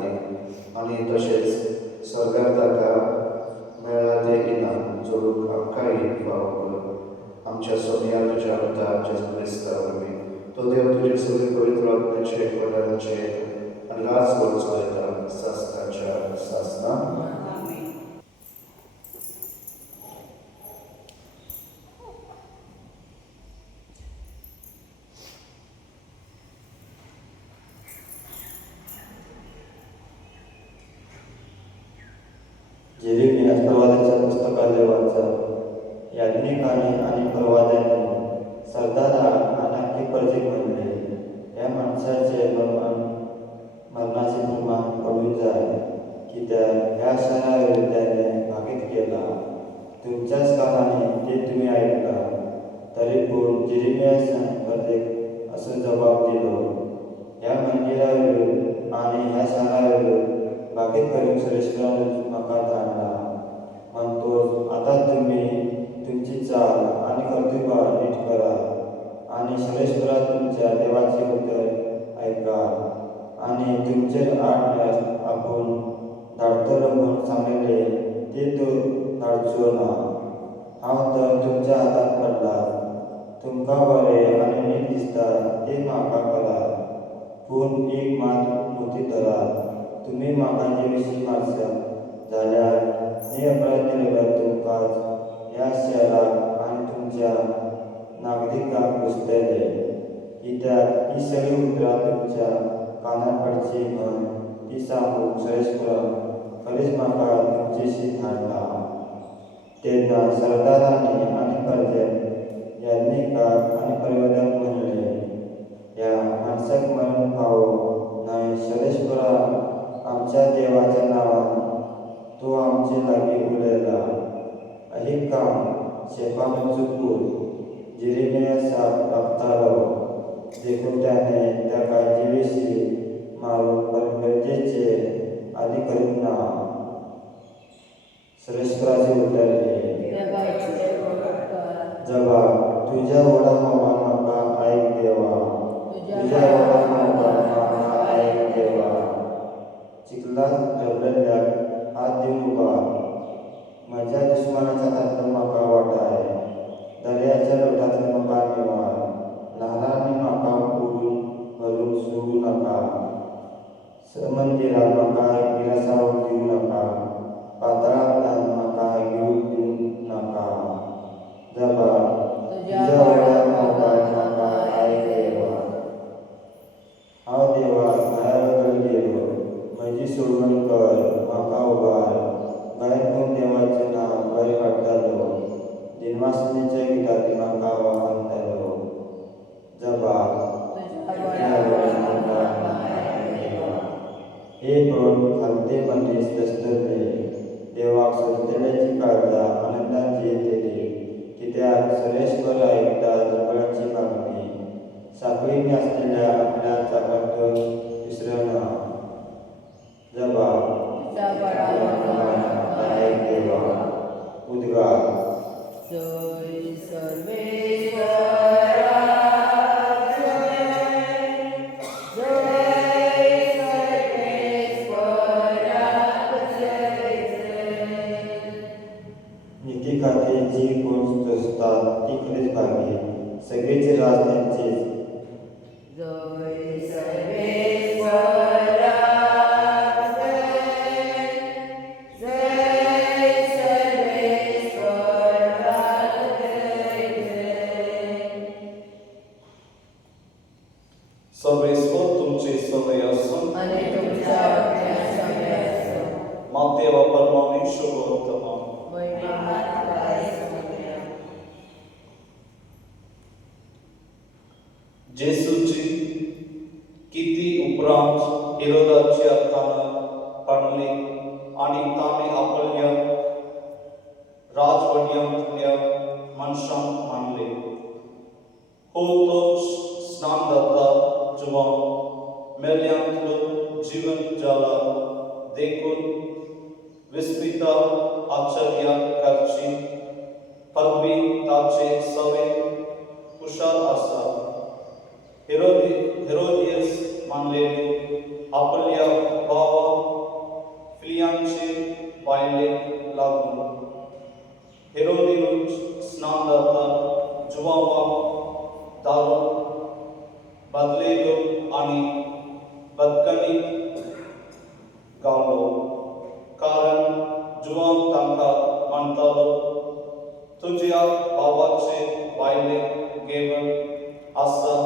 खातीर आनी तशेंच स्वर्गांत ताका मेळ्ळा तें इनाम जोडूंक आमकांय फावो कर। आमच्या सोनिया तुज्या पुता जेजू क्रिस्ता वरवीं तो देव तुजे सगळे पवित्र आत्म्याचे एकवटांचे आनी लाज करचो येता सासणाच्या सासना। जेरेमिया प्रवाद्याच्या पुस्तकातले वाचप याज्ञिकांनी आणि प्रवाद्यांनी सरदारा आणि प्रजेक म्हणले, या माणसाचे मरणाचे प्रमाण पडून जाय, कित्याक ह्या शहरा विरुद्धाने भाकीत केला। तुमच्याच कानाने ते तुम्ही ऐकला। तरी पूण जेरेमियासान प्रजेक असो जबाब दिलो, ह्या मंदिरा विरुद्ध आणि ह्या शहरा विरुद्ध भाकीत करूंक श्रेष्ठान म्हाका धाडला। म्हणटोच आता तुम्ही तुमची चाल आणि कर्तुबा नीट करा आणि श्रेष्ठरा तुमच्या देवाचे उतर ऐका आणि तुमचेर 8 दीस आपूण धाडतलो म्हूण सांगलेले ते तो धाडचो ना। हांव तर तुमच्या हातांत पडला। तुमकां बरें आनी नीट दिसता ते म्हाका करात, पूण एक मात मुठी धरात, तुम्ही म्हाका जे विशीं मागशात जाल्यार हे अपराधी नगर तुमकांच ह्या शहराक आनी तुमच्या नागरिकांक घुसतले, कित्याक ही सगळी उतरां तुमच्या कानार पडची म्हण ती सांगूंक श्रेष्ठरान खरेंच म्हाका तुमचेशी धाडला। तेन्ना सरदारांनी आनी प्रजेन याज्ञिकाक आनी प्रवाद्यांक म्हणले, ह्या माणसाक मरण फावो न्हय, श्रेष्ठरा आमच्या देवाच्या नांवान तो आमचे लागीं उलयला। हे काम शेफान चुकून जेरेमियासाक लागतालो, देखून त्याने ताका जिवेशी मारूंक गरजेचे आदी करूंक ना। श्रेष्ठराचे उतरले जबाब, तुज्या व्हडा मोगान म्हाका आयक देवा, तुज्या व्हडा मोगान म्हाका आयक देवा। चिखलात दबलेल्याक हात दिवन उबार, म्हज्या दुस्मानाच्या हातांतल्यान म्हाका वाटाय, दर्याच्या लोटांतल्यान म्हाका निवार, ल्हारांनी म्हाका ओडून व्हरूंक सोडूं नाका, समंदिरांत म्हाका गिरासावूंक दिवं नाका, पाताळांतल्यान म्हाका घेवूंक दिवं नाका। जबाब, तुज्या व्हडा मोगान म्हाका आयक देवा। हांव देवा घराबद्दल गेलो, म्हजी सोडवण कर, म्हाका उबार, गायन करून देवाचें नांव बरें काडटालो, दिनवासनेच्या गितांनी म्हाका वाखाणटालो। जबाब, हे पळोवन खालते मनीस दस्तरले, देवाक सोदतल्याची काळजां आनंदान जियेतली, कित्याक श्रेष्ठर आयकता दुबळांची मागणी, साखळींनी आसलेल्या आपल्या चाकांत विसरना। जबाब, आयक देवा। उद्गार, जय सर्वेश्वरा, जय सर्वेश्वरा, जय जय। नीती खातीर जी कोण सोंसतात ती खरेंच भागी, सगळेचे राज त्यांचेच। जय सर्वेश्वरा, जय सर्वेश्वरा, जय जय। सर्वेश्वर तुमचे सवय आसून आणि तुमच्या आज्ञा सगळ्या असो, मातेवा परमाने शुभोत्तमा। जेसूची किती उपरांत हेरोदाची हातान पडली आणि ताणे आपल्या राजवड्यांतल्या मनशांक मानले। हो तो स्नान जाता जुवान मेल्यांतलो जिवंत जाला देखून विस्मिता आश्चर्या करची, पदवी ताचे सवय कुशाल आसा। हेरोदियस मानलेली आपल्या भावा पियांचे बायले लागून हेरोदिनुस स्नानदाता जुवावाक दारू बदलेलो आणि बदकणीक गावलो कारण जुवान तांकां म्हणटालो तुज्या भावाचे बायले घेवन आसा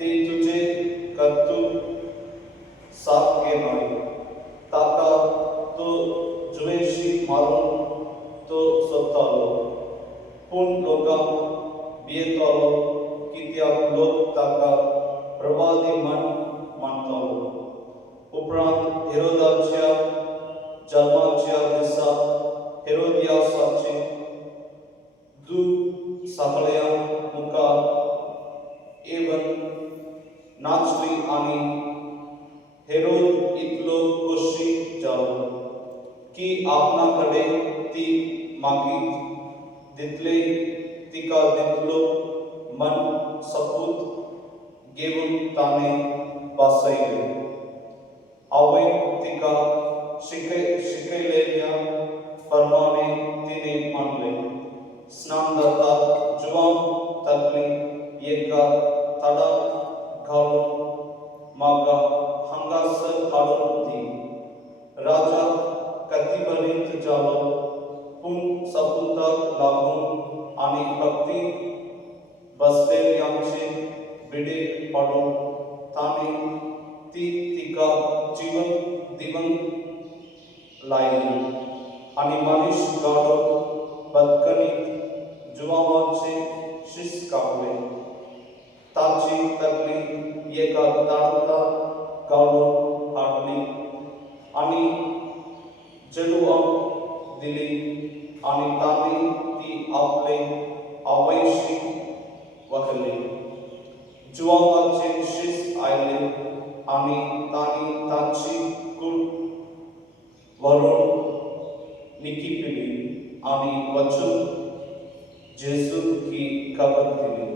ती तुजे कर्तूत सारके न्हय ताका तूं जुवेशी मारून तो सोदतालो पूण लोकांक भियेतालो कित्याक लोक ताका प्रवादी म्हणटालो उपरांत हेरोदाच्या जल्माच्या दिसा हेरोदियासाचे दूत सगळ्या मुखार येवन नाचली आणि हेरोद इतलो खोशी जालो की आपणा कडेन ती मागीत दितले तिका दितलो मन सपूत घेवन ताणें वासयले हांवें तिका शिकयलेल्या प्रमाणे तिणें मानलें स्नानदाता जुवान तकली एका तडात घालून म्हाका हांगासर हाडून दी राजा कतिबरीत जालो पूण सपूताक लागून आनी भक्तीक बसलेल्यांचे बिडेक पाडून ताणें ती तिका जीवन दिवंक लायली आनी मनीस गाडो बदकणीक जुवावाचे शीस कापले ताची तकली एका ताडांत घालून हाडली आनी चेडूआक दिली आनी ताणें ती आपले आवयशी व्हरली जुवावाचे शीस आयले आनी तांणी तांची कूड व्हरून निकिपिली आनी वचून जेजूक ही खबर दिली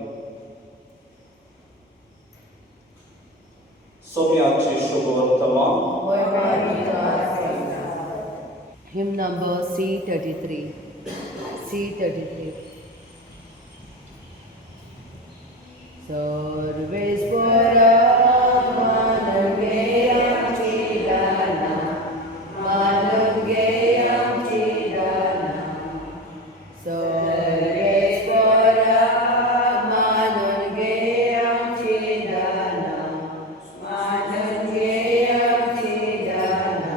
सोम्याचे शुभ वर्तमान Hymn number C33. C33. Sarvesvara Manageyam Chidana Manageyam Chidana Sarvesvara Manageyam Chidana Manageyam Chidana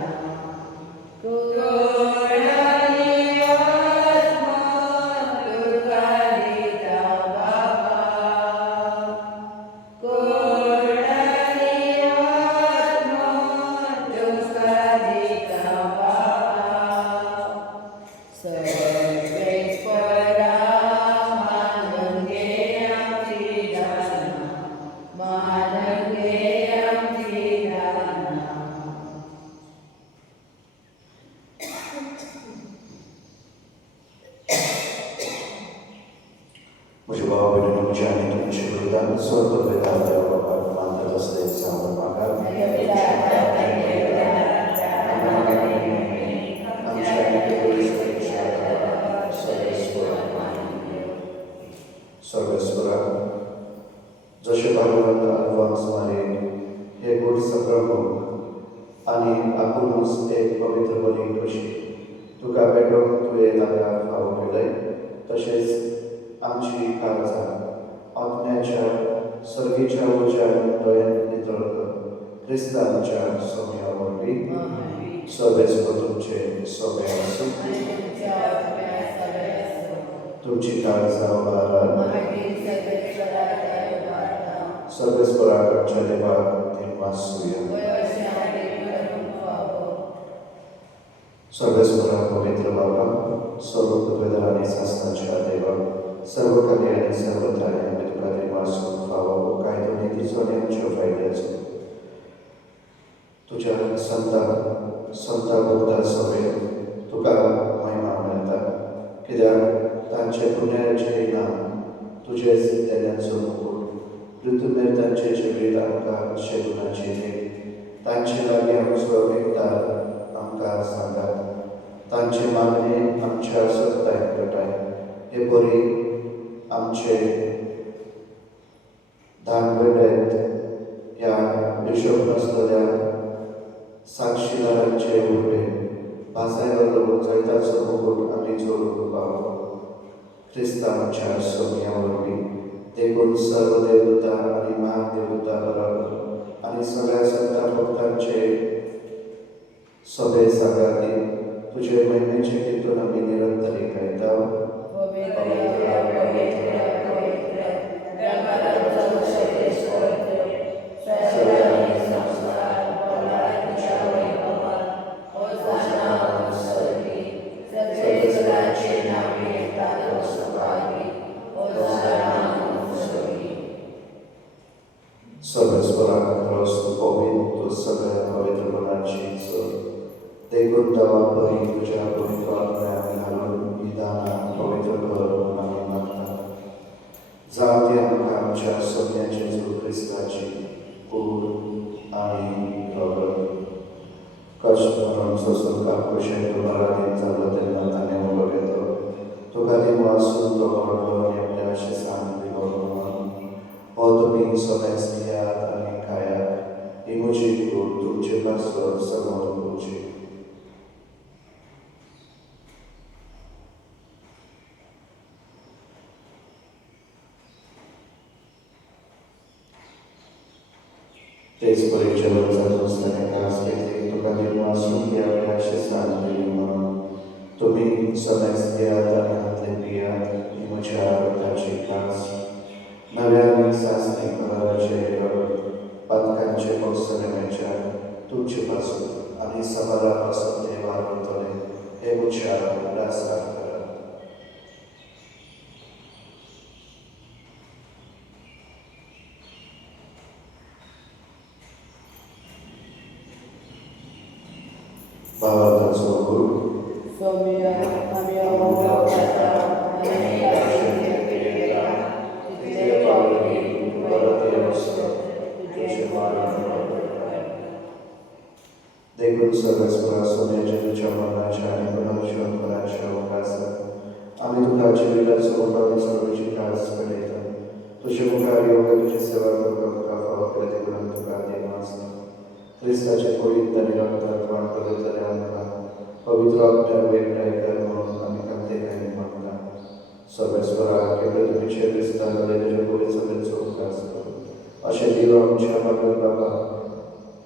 म्हज्या भावा भयणी तुमचे आनी तुमचे वृद्धांक स्वर्ग पिता देवाक मानतात असले सावन म्हाका स्वर्गस्वरा जशें भागवत अल्फॉन्स मारे हे गूढ संक्रमक आनी आपुणूच एक पवित्र बली कशी तुका भेटोवंक तुवें ताका फावो केलय तशेंच आमची काळजां आत्म्याच्या सर्गेच्या उर्जान दोळ्यान नितळ कर क्रिस्तांच्या सोम्या वरवीं सर्वेस्व तुमचे सोबे आसूं तुमची काळजां उबारात सर्वेस्वराकडच्या देवाक दिनवास सुया सर्वेस्वरा पवित्र बाबा सर्व पदवीधर आणि शासनाच्या देवा सर्व कार्य आणि सर्व कार्य आम्ही तुका दिनवासून फावो कायदो नितीचो आनी आमच्या फायद्याचो तुझ्या संता भोवता सवे तुका महिमा मेळटा कित्याक तांचे पुण्याचे इनाम तुजेच देण्याचो मुकूट ऋतुमेर तांचे जिवीत आमकां शेगुणाची देख तांचे लागीं आमचो एकदार आमकां सांगात. तांचे मागणे आमच्या सत्ताय घटाय. हे बरी आमचे धानगडेत ह्या बिशप नासलेल्या साक्षीदारांचे उरले. भासायलो जैताचो मुकुट आमी जोडूंक पावलो. क्रिस्तांच्या सोम्या वरवीं देखून सर्व देवदूता आनी महादेवदूता बरोबर आनी सगळ्या संतां भक्तांचे सभे सांगाती तुजे महिमेचे कीर्तन आमी निरंतरी गायता. Sobezwolana prostu powinno sobie powiadomości, co tego dała polityka polityczna i dana polityka na matka. Zatem czas sobie Jezu Chrysta ci ani Robert. Każdą stosunku się do parady zawodem na tanie powiedzą. To kiedy masu to mordowanie miała się sam wywołano. Odmin Sonestia Anikaya i Mujiku Tucie Pastor Samon Muji. Te spojrzałem za to stanie aspekty, to kiedy masu miała się sam wywołano. To mi Sonestia Anikaya i Mujiku Tucie Pastor Nawiany sasny kolorocie patkancie posremecia, tucie pasu, ani samara pasotne varutone, ebuchara rasakara. Bhava Tatsu Somya Namya Dekun Saraswara Someja Chamanacha and Pranasham Pranasha Kasa Amitukachi Vilas Opa Sarvachika Skaleta Tushamukari Yoga Tushisava Kafa Kratikuram Tukati Masa Krista Chakuri Tanirakta Tvantaritarianka Pavitra Vekta Karma Amikante Kanimaka Saraswara Kepratumiche Krista Leja Purisabetsu Kasa Ashadiva Chamaka Baba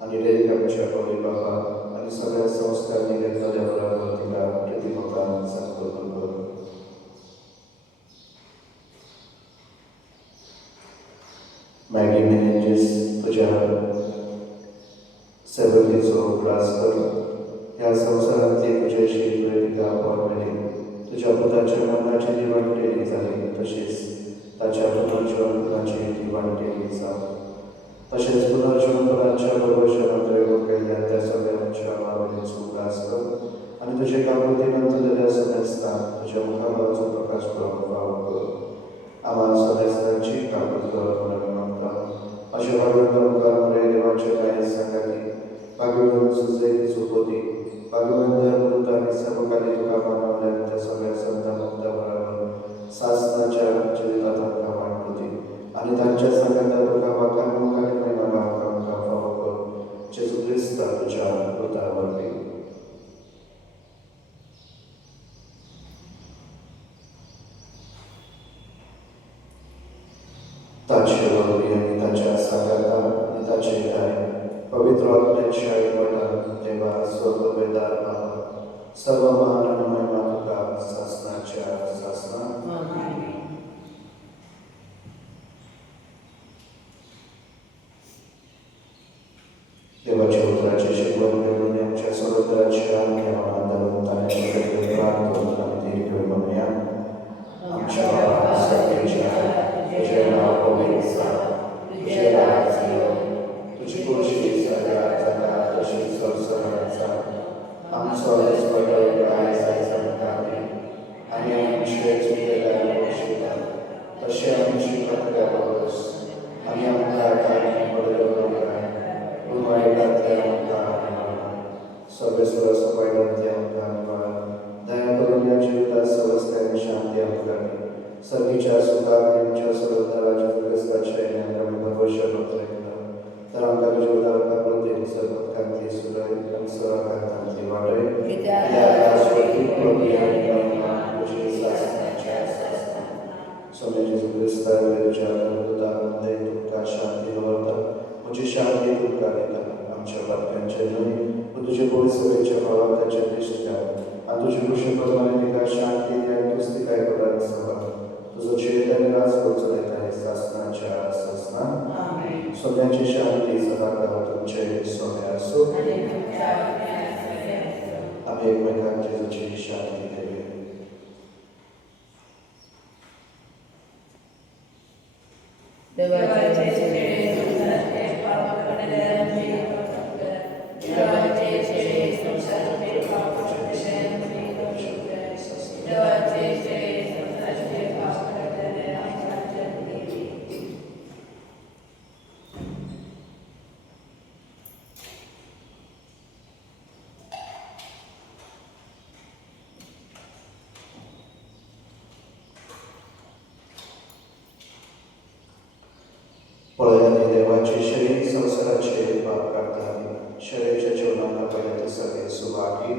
आणि लेखकांच्या पौरी बाबा आणि सगळ्या संस्कारांनी घेतलेल्या वरावरतीला प्रतिमतान संकल्पन करू. Maggi Menezes तुझ्या सेवकीचो उल्हास कर. ह्या संसारांतली तुझ्याशी तुवेदिका पडलेली तुझ्या पुताच्या मरणाची दिवाण केली जाली तशीच ताच्या पुनर्जीवनाची दिवाण केली जाऊ. तसेच पुनर्जीवनाच्या प्रवेशानंतर केल्या त्या सगळ्यांच्या मागणीचो उल्हास कर आणि तुझे कामृतीनंतरलेल्या सदस्यांना तुझ्या मुखाबाजूचो प्रकाश करून पावो कर. आम्हाला सदस्यांची कामृत कर म्हणून म्हणता अशा भागवंता मुखार मरे देवाच्या काही सांगाती भागवंत सुजैती सुपोती भागवंत मृत आणि सर्वकाली तुका मानवल्या त्या सगळ्या संतां मुक्ताबरोबर शासनाच्या जीवितात आमकां वाटपती आणि त्यांच्या संगता तुका वाकान मुखाने महिमा भावकांका फावो कर जेजू ख्रिस्ता तुझ्या मृतावरवी. ताचे वरवी आणि ताच्या संगता आणि ताचे दाय पवित्र आत्म्याच्या वटान देवा स्वर्ग वेदार सर्व महान आणि महिमा तुका शासनाच्या शासना. देवाच्या उतराचे शिकवण मिळवून आमच्या सरोदराच्या आनंदाने प्रार्थना आणि दीर्घ म्हणूया. आमच्या तुझे नाव पवित्र तुझे राज्य तुझी खुर्ची सगळ्या जगात तशी संसाराचा आमचा स्वर्ग जायचा आणि आमचे चुकलेल्या गोष्टी तसे आमची प्रक्रिया करोस आणि आमच्या काही पडलो सर्वेश्वर सफाई सर्गीच्या सुखात आमच्या सर्वदाराच्या प्रगस्ताच्या येण्यात आम्ही भरवशा नोंदवला तर आमच्या जीवनाप्रती सर्वकांती सुराय आणि सर्वकांती वाढे स्वामी जेसू ख्रिस्ता तुझ्या अद्भुतामध्ये तुमका शांती दवरता मुझी शांती तुमका दिता आमच्या बातम्यांच्या न्हय तुझे पोलिसच्या भावाच्या दिसत्या आणि तुझी कृषीप्रमाणे तिका शांती द्या तूच ती काय करायला सवा तुझं चेतन राज पोचवत आहे शासनाच्या शासना सोन्याची शांती सदाकाळ तुमचे सोने असो आम्ही एकमेकांची तुझी शांती देवी पळयाने देवाचे शरीर संसाराचे पाप काढतात शरीराच्या जीवनाला पर्यंत सगळे सुभागी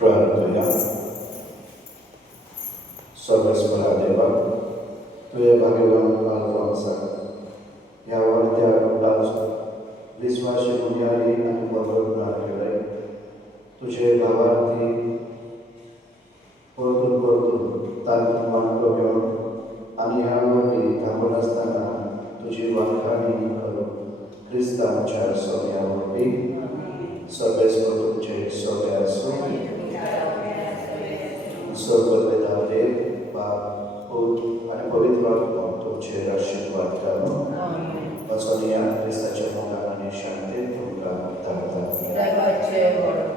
प्रार्थना सर्वेश्वरा देवा तुझे भाग्यवान मालकांचा या वाढत्या कुटात विश्वासी बुनियादी आणि बरोबर तुझे भावार्थी परतून तांत्रिक मानतो घेऊन आणि ह्यावरती थांबत असताना तुझी वाखाणी ख्रिस्तांच्या सोन्यावरती सर्वेश्वर तुमचे सोने असो सर्ववेदांते बाप आणि पवित्र आत्मा तुमचे आशीर्वाद करो वचनिया ख्रिस्ताच्या मुलाने शांती तुमका दाता